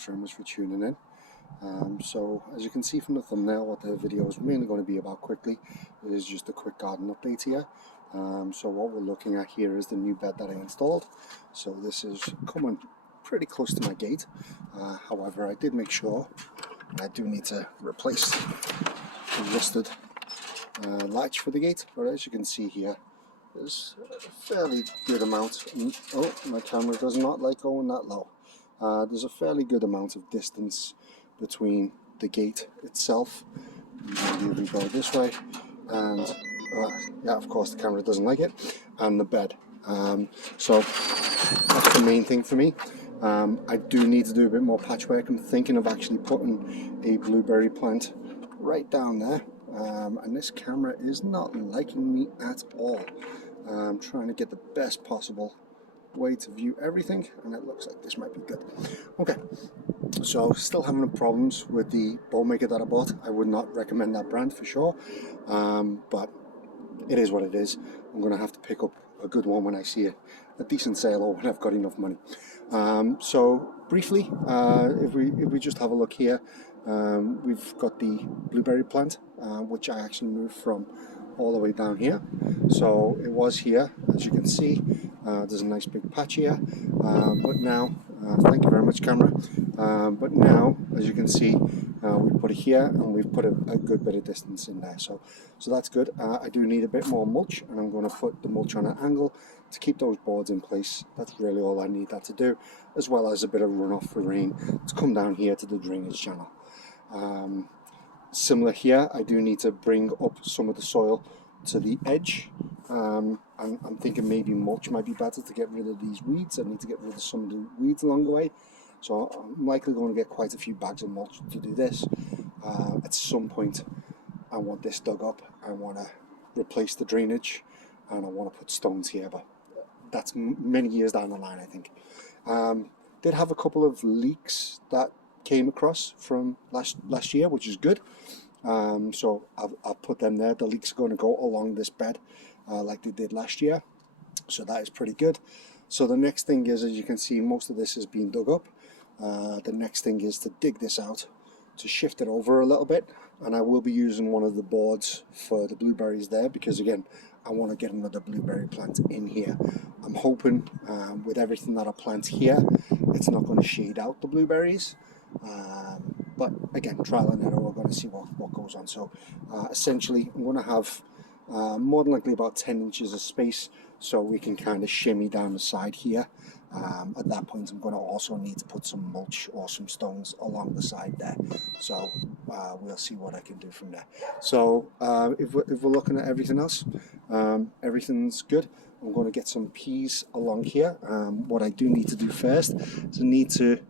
thanks very much for tuning in. So as you can see from the thumbnail, what the video is mainly going to be about quickly is just a quick garden update here. So what we're looking at here is the new bed that I installed. So this is coming pretty close to my gate. However, I did make sure I do need to replace the rusted latch for the gate, but as you can see here, there's a fairly good amount. Oh, my camera does not like going that low. There's a fairly good amount of distance between the gate itself, maybe we go this way, and yeah, of course the camera doesn't like it, and the bed. So that's the main thing for me. I do need to do a bit more patchwork. I'm thinking of actually putting a blueberry plant right down there, and this camera is not liking me at all. I'm trying to get the best possible way to view everything, and it looks like this might be good. Okay, so still having problems with the bowl maker that I bought. I would not recommend that brand for sure, but it is what it is. I'm going to have to pick up a good one when I see a decent sale or when I've got enough money. So briefly, if we just have a look here, we've got the blueberry plant, which I actually moved from all the way down here. So it was here, as you can see. There's a nice big patch here, but now, thank you very much, camera. But now, as you can see, we put it here, and we've put a good bit of distance in there. So that's good. I do need a bit more mulch, and I'm going to put the mulch on an angle to keep those boards in place. That's really all I need that to do, as well as a bit of runoff for rain to come down here to the drainage channel. Similar here, I do need to bring up some of the soil to the edge. I'm thinking maybe mulch might be better to get rid of these weeds. I need to get rid of some of the weeds along the way. So I'm likely going to get quite a few bags of mulch to do this. At some point, I want this dug up. I want to replace the drainage, and I want to put stones here, but that's many years down the line, I think. Did have a couple of leaks that came across from last year, which is good. So I'll put them there. The leaks are going to go along this bed like they did last year, so that is pretty good. So the next thing is, as you can see, most of this has been dug up. The next thing is to dig this out, to shift it over a little bit, and I will be using one of the boards for the blueberries there, because again, I want to get another blueberry plant in here. I'm hoping with everything that I plant here, it's not going to shade out the blueberries. But again, trial and error, we're going to see what goes on. So essentially, I'm going to have more than likely about 10 inches of space, so we can kind of shimmy down the side here. At that point, I'm going to also need to put some mulch or some stones along the side there. So we'll see what I can do from there. So if we're looking at everything else, everything's good. I'm going to get some peas along here. What I do need to do first is I need to,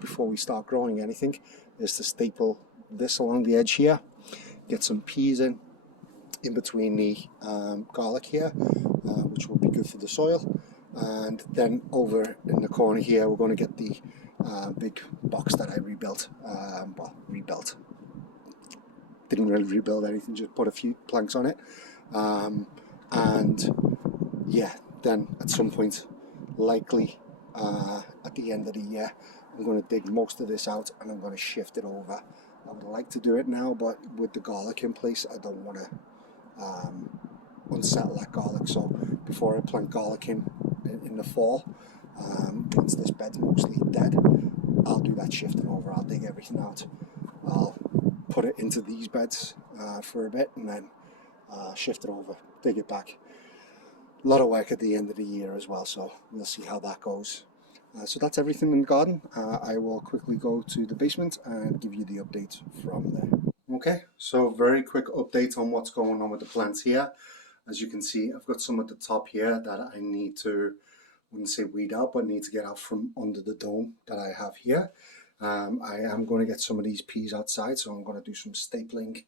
before we start growing anything, is to staple this along the edge here, get some peas in between the garlic here, which will be good for the soil. And then over in the corner here, we're going to get the big box that I rebuilt. Well, rebuilt. Didn't really rebuild anything, just put a few planks on it. And yeah, then at some point, likely at the end of the year, I'm going to dig most of this out and I'm going to shift it over. I would like to do it now, but with the garlic in place, I don't want to unsettle that garlic. So before I plant garlic in the fall, once this bed's mostly dead, I'll do that shifting over. I'll dig everything out. I'll put it into these beds for a bit, and then shift it over, dig it back. A lot of work at the end of the year as well, so we'll see how that goes. So that's everything in the garden. I will quickly go to the basement and give you the update from there. Okay, so very quick update on what's going on with the plants here. As you can see, I've got some at the top here that I need to, wouldn't say weed out, but need to get out from under the dome that I have here. I am going to get some of these peas outside, so I'm going to do some stapling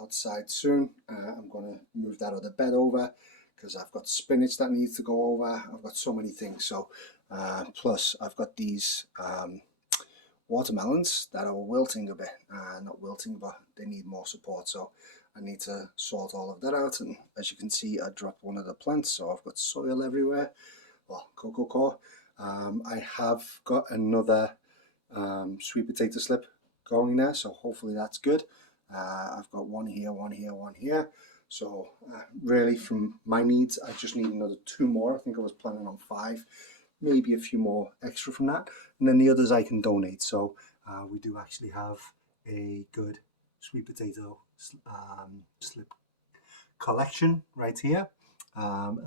outside soon. I'm going to move that other bed over, because I've got spinach that needs to go over. I've got so many things. So plus I've got these watermelons that are wilting a bit. Not wilting, but they need more support. So I need to sort all of that out. And as you can see, I dropped one of the plants, so I've got soil everywhere. Well, cocoa core. I have got another sweet potato slip going there, so hopefully that's good. I've got one here, one here, one here. So really from my needs, I just need another 2 more. I think I was planning on 5, maybe a few more extra from that. And then the others I can donate. So we do actually have a good sweet potato slip collection right here,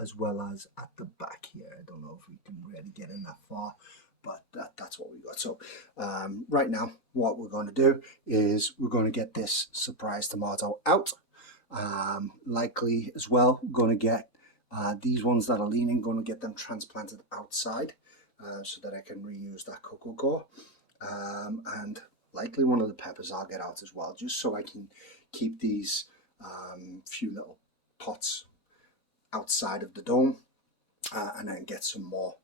as well as at the back here. I don't know if we can really get in that far, but that's what we got. So right now, what we're going to do is we're going to get this surprise tomato out. Likely as well, we're going to get these ones that are leaning, going to get them transplanted outside so that I can reuse that cocoa core. And likely one of the peppers I'll get out as well, just so I can keep these few little pots outside of the dome, and then get some more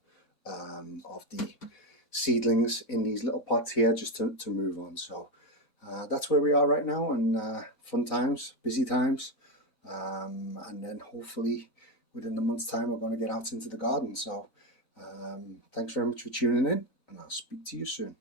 of the seedlings in these little pots here just to move on. So that's where we are right now, and fun times, busy times, and then hopefully within a month's time we're going to get out into the garden. So thanks very much for tuning in, and I'll speak to you soon.